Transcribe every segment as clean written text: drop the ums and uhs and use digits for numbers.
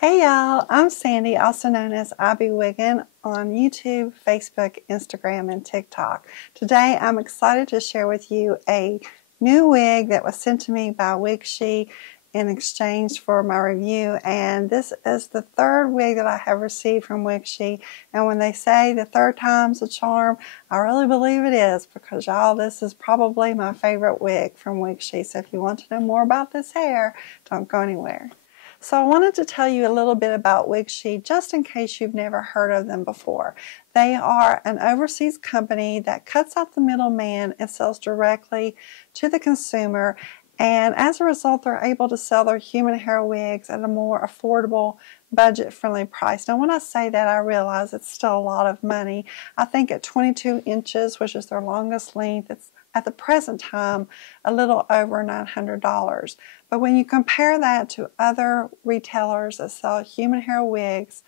Hey y'all, I'm Sandy, also known as IBEWIGGIN on YouTube, Facebook, Instagram, and TikTok. Today I'm excited to share with you a new wig that was sent to me by WIGSHE in exchange for my review, and this is the third wig that I have received from WIGSHE. And when they say the third time's a charm, I really believe it is, because y'all, this is probably my favorite wig from WIGSHE. So if you want to know more about this hair, don't go anywhere. So I wanted to tell you a little bit about WIGSHE just in case you've never heard of them before. They are an overseas company that cuts out the middleman and sells directly to the consumer, and as a result they're able to sell their human hair wigs at a more affordable, budget-friendly price. Now when I say that, I realize it's still a lot of money. I think at 22 inches, which is their longest length, it's at the present time a little over $900. But when you compare that to other retailers that sell human hair wigs,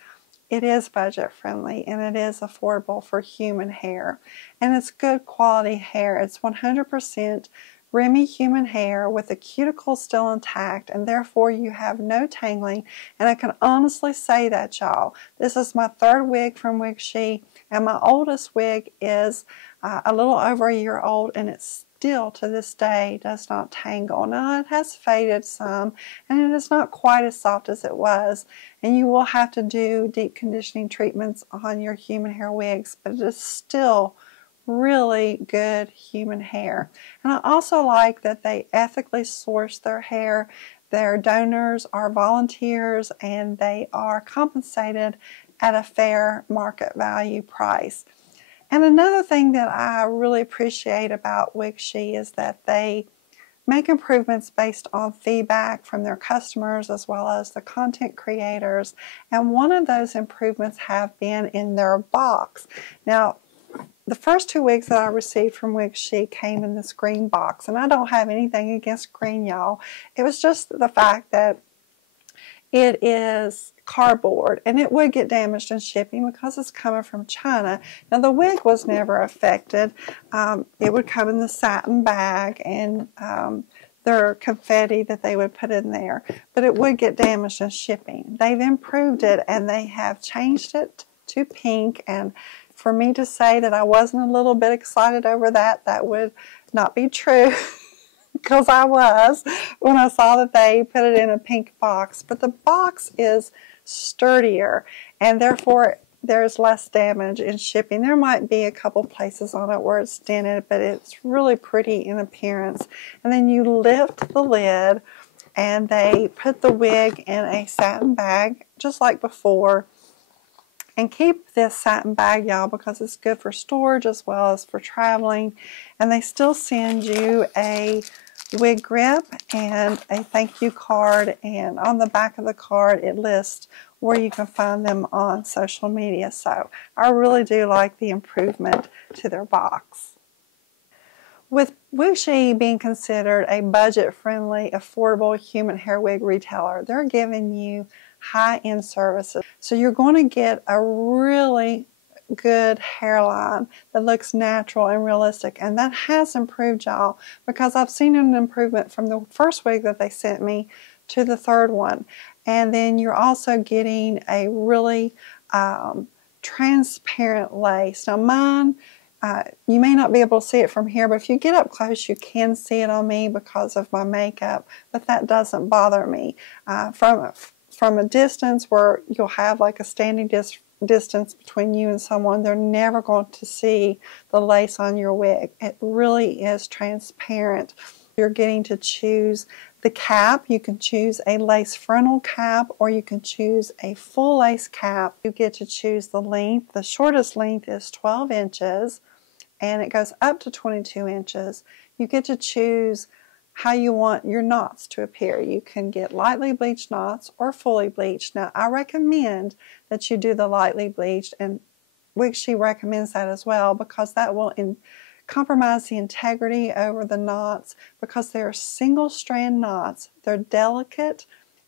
it is budget friendly and it is affordable for human hair. And it's good quality hair. It's 100% Remy human hair with the cuticle still intact, and therefore you have no tangling. And I can honestly say that, y'all. This is my third wig from WIGSHE, and my oldest wig is a little over a year old, and it still to this day does not tangle. Now it has faded some, and it is not quite as soft as it was, and you will have to do deep conditioning treatments on your human hair wigs, but it is still really good human hair. And I also like that they ethically source their hair. Their donors are volunteers, and they are compensated at a fair market value price. And another thing that I really appreciate about WIGSHE is that they make improvements based on feedback from their customers as well as the content creators. And one of those improvements have been in their box. Now, the first two wigs that I received from WIGSHE came in this green box, and I don't have anything against green, y'all. It was just the fact that it is cardboard, and it would get damaged in shipping because it's coming from China. Now the wig was never affected. It would come in the satin bag, and their confetti that they would put in there, but it would get damaged in shipping. They've improved it, and they have changed it to pink, and for me to say that I wasn't a little bit excited over that, that would not be true. Because I was when I saw that they put it in a pink box. But the box is sturdier, and therefore there's less damage in shipping. There might be a couple places on it where it's dented, but it's really pretty in appearance. And then you lift the lid, and they put the wig in a satin bag just like before. And keep this satin bag, y'all, because it's good for storage as well as for traveling. And they still send you a wig grip and a thank you card, and on the back of the card it lists where you can find them on social media. So I really do like the improvement to their box. With WIGSHE being considered a budget-friendly, affordable human hair wig retailer, they're giving you high-end services. So you're going to get a really good hairline that looks natural and realistic, and that has improved, y'all, because I've seen an improvement from the first wig that they sent me to the third one. And then you're also getting a really transparent lace. Now mine, you may not be able to see it from here, but if you get up close you can see it on me because of my makeup, but that doesn't bother me. From a distance where you'll have like a standing distance between you and someone, they're never going to see the lace on your wig. It really is transparent. You're getting to choose the cap. You can choose a lace frontal cap, or you can choose a full lace cap. You get to choose the length. The shortest length is 12 inches, and it goes up to 22 inches. You get to choose how you want your knots to appear. You can get lightly bleached knots or fully bleached. Now I recommend that you do the lightly bleached, and WIGSHE recommends that as well, because that will compromise the integrity over the knots, because they're single strand knots. They're delicate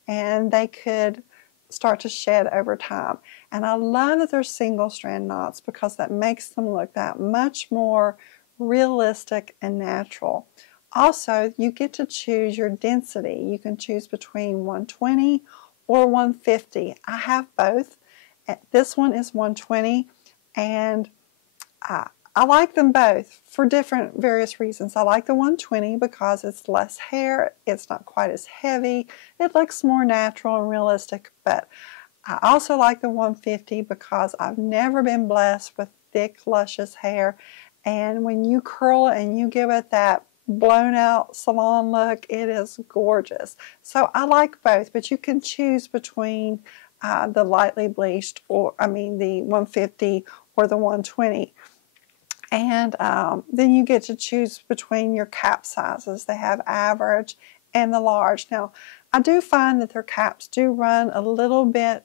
and they could start to shed over time. And I love that they're single strand knots because that makes them look that much more realistic and natural. Also, you get to choose your density. You can choose between 120 or 150. I have both. This one is 120, and I like them both for different various reasons. I like the 120 because it's less hair, it's not quite as heavy, it looks more natural and realistic, but I also like the 150 because I've never been blessed with thick, luscious hair, and when you curl it and you give it that blown out salon look, it is gorgeous. So I like both, but you can choose between the lightly bleached, or the 150 or the 120. And then you get to choose between your cap sizes. They have average and the large. Now, I do find that their caps do run a little bit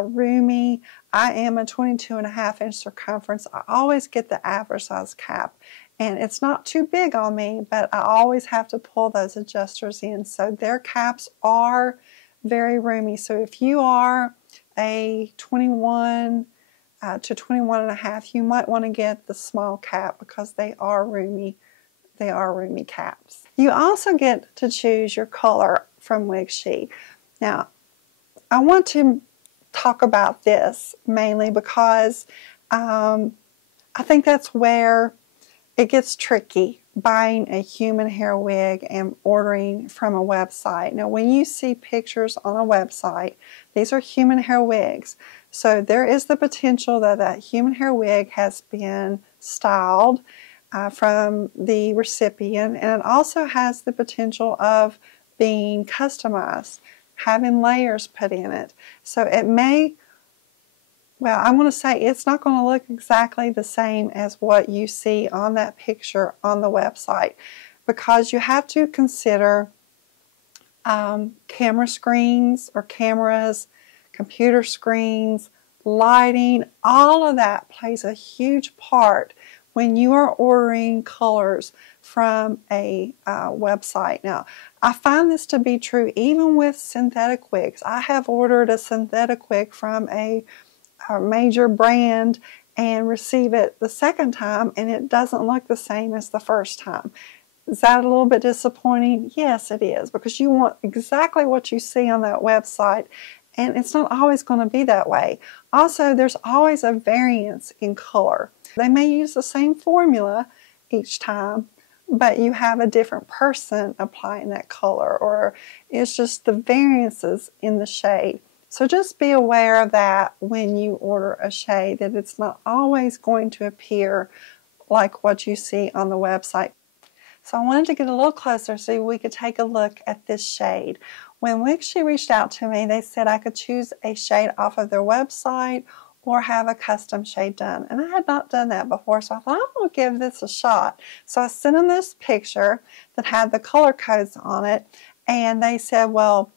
roomy. I am a 22.5-inch circumference. I always get the average size cap. And it's not too big on me, but I always have to pull those adjusters in. So their caps are very roomy. So if you are a 21 to 21.5, you might want to get the small cap because they are roomy. They are roomy caps. You also get to choose your color from WIGSHE. Now, I want to talk about this mainly because I think that's where it gets tricky, buying a human hair wig and ordering from a website. Now, when you see pictures on a website, these are human hair wigs. So there is the potential that that human hair wig has been styled from the recipient, and it also has the potential of being customized, having layers put in it. So it may, well, I'm going to say it's not going to look exactly the same as what you see on that picture on the website, because you have to consider camera screens or cameras, computer screens, lighting. All of that plays a huge part when you are ordering colors from a website. Now, I find this to be true even with synthetic wigs. I have ordered a synthetic wig from a major brand and receive it the second time, and it doesn't look the same as the first time. Is that a little bit disappointing? Yes, it is, because you want exactly what you see on that website, and it's not always going to be that way. Also, there's always a variance in color. They may use the same formula each time, but you have a different person applying that color, or it's just the variances in the shade. So just be aware of that when you order a shade, that it's not always going to appear like what you see on the website. So I wanted to get a little closer so we could take a look at this shade. When WIGSHE reached out to me, they said I could choose a shade off of their website or have a custom shade done. And I had not done that before, so I thought, I'm going to give this a shot. So I sent them this picture that had the color codes on it, and they said, well,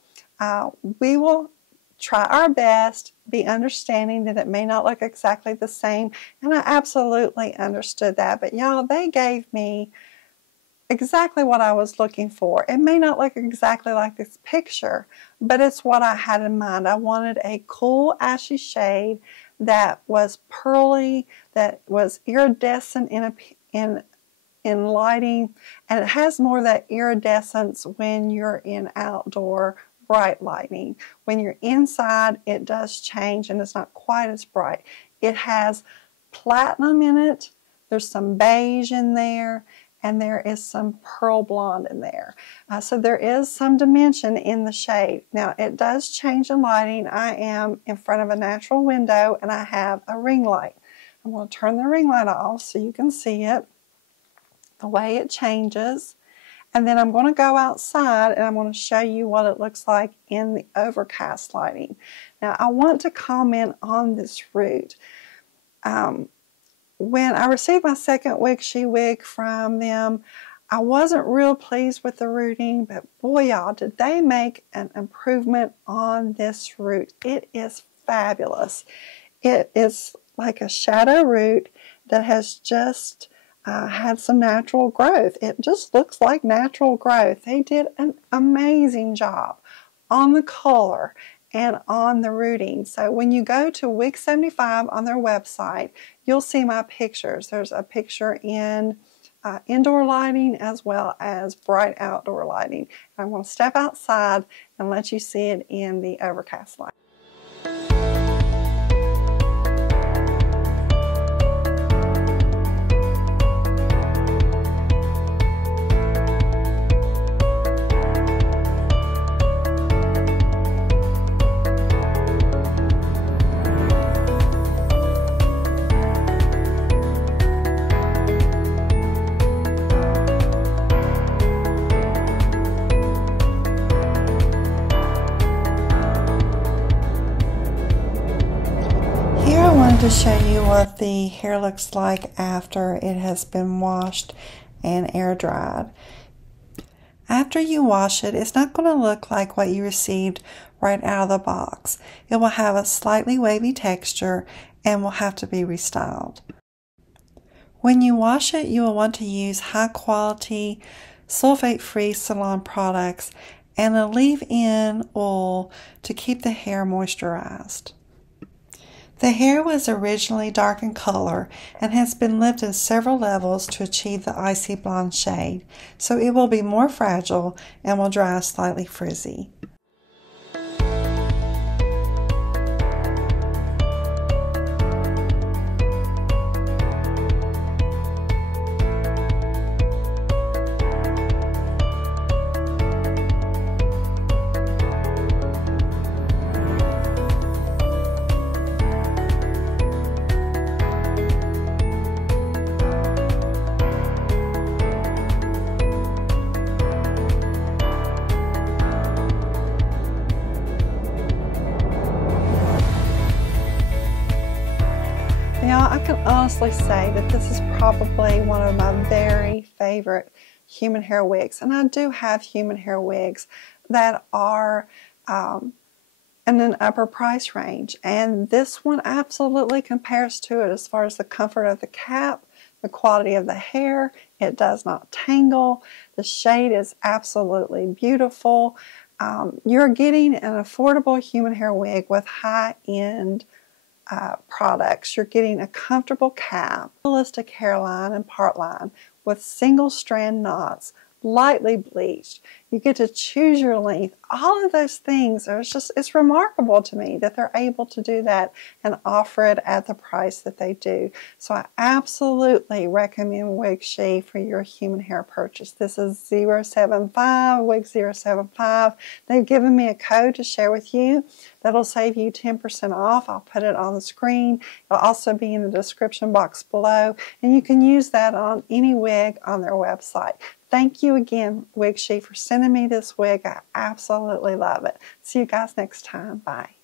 we will try our best, be understanding that it may not look exactly the same. And I absolutely understood that. But y'all, they gave me exactly what I was looking for. It may not look exactly like this picture, but it's what I had in mind. I wanted a cool ashy shade that was pearly, that was iridescent in lighting, and it has more of that iridescence when you're in outdoor bright lighting. When you're inside, it does change and it's not quite as bright. It has platinum in it, there's some beige in there, and there is some pearl blonde in there. So there is some dimension in the shade. Now, it does change in lighting. I am in front of a natural window and I have a ring light. I'm going to turn the ring light off so you can see it, the way it changes. And then I'm going to go outside and I'm going to show you what it looks like in the overcast lighting. Now, I want to comment on this root. When I received my second WIGSHE wig from them, I wasn't real pleased with the rooting, but boy, y'all, did they make an improvement on this root. It is fabulous. It is like a shadow root that has just had some natural growth. It just looks like natural growth. They did an amazing job on the color and on the rooting. So when you go to WIG075 on their website, you'll see my pictures. There's a picture in indoor lighting as well as bright outdoor lighting. I'm going to step outside and let you see it in the overcast light. I wanted to show you what the hair looks like after it has been washed and air dried. After you wash it, it's not going to look like what you received right out of the box. It will have a slightly wavy texture and will have to be restyled. When you wash it, you will want to use high quality sulfate-free salon products and a leave-in oil to keep the hair moisturized. The hair was originally dark in color and has been lifted several levels to achieve the icy blonde shade, so it will be more fragile and will dry slightly frizzy. Now, I can honestly say that this is probably one of my very favorite human hair wigs. And I do have human hair wigs that are in an upper price range. And this one absolutely compares to it as far as the comfort of the cap, the quality of the hair. It does not tangle. The shade is absolutely beautiful. You're getting an affordable human hair wig with high-end products. You're getting a comfortable cap, realistic hairline and part line with single strand knots, lightly bleached. You get to choose your length. All of those things are it's remarkable to me that they're able to do that and offer it at the price that they do. So I absolutely recommend WIGSHE for your human hair purchase. This is 075, WIG075. They've given me a code to share with you that'll save you 10% off. I'll put it on the screen. It'll also be in the description box below, and you can use that on any wig on their website. Thank you again, WIGSHE, for sending me this wig. I absolutely love it. See you guys next time. Bye.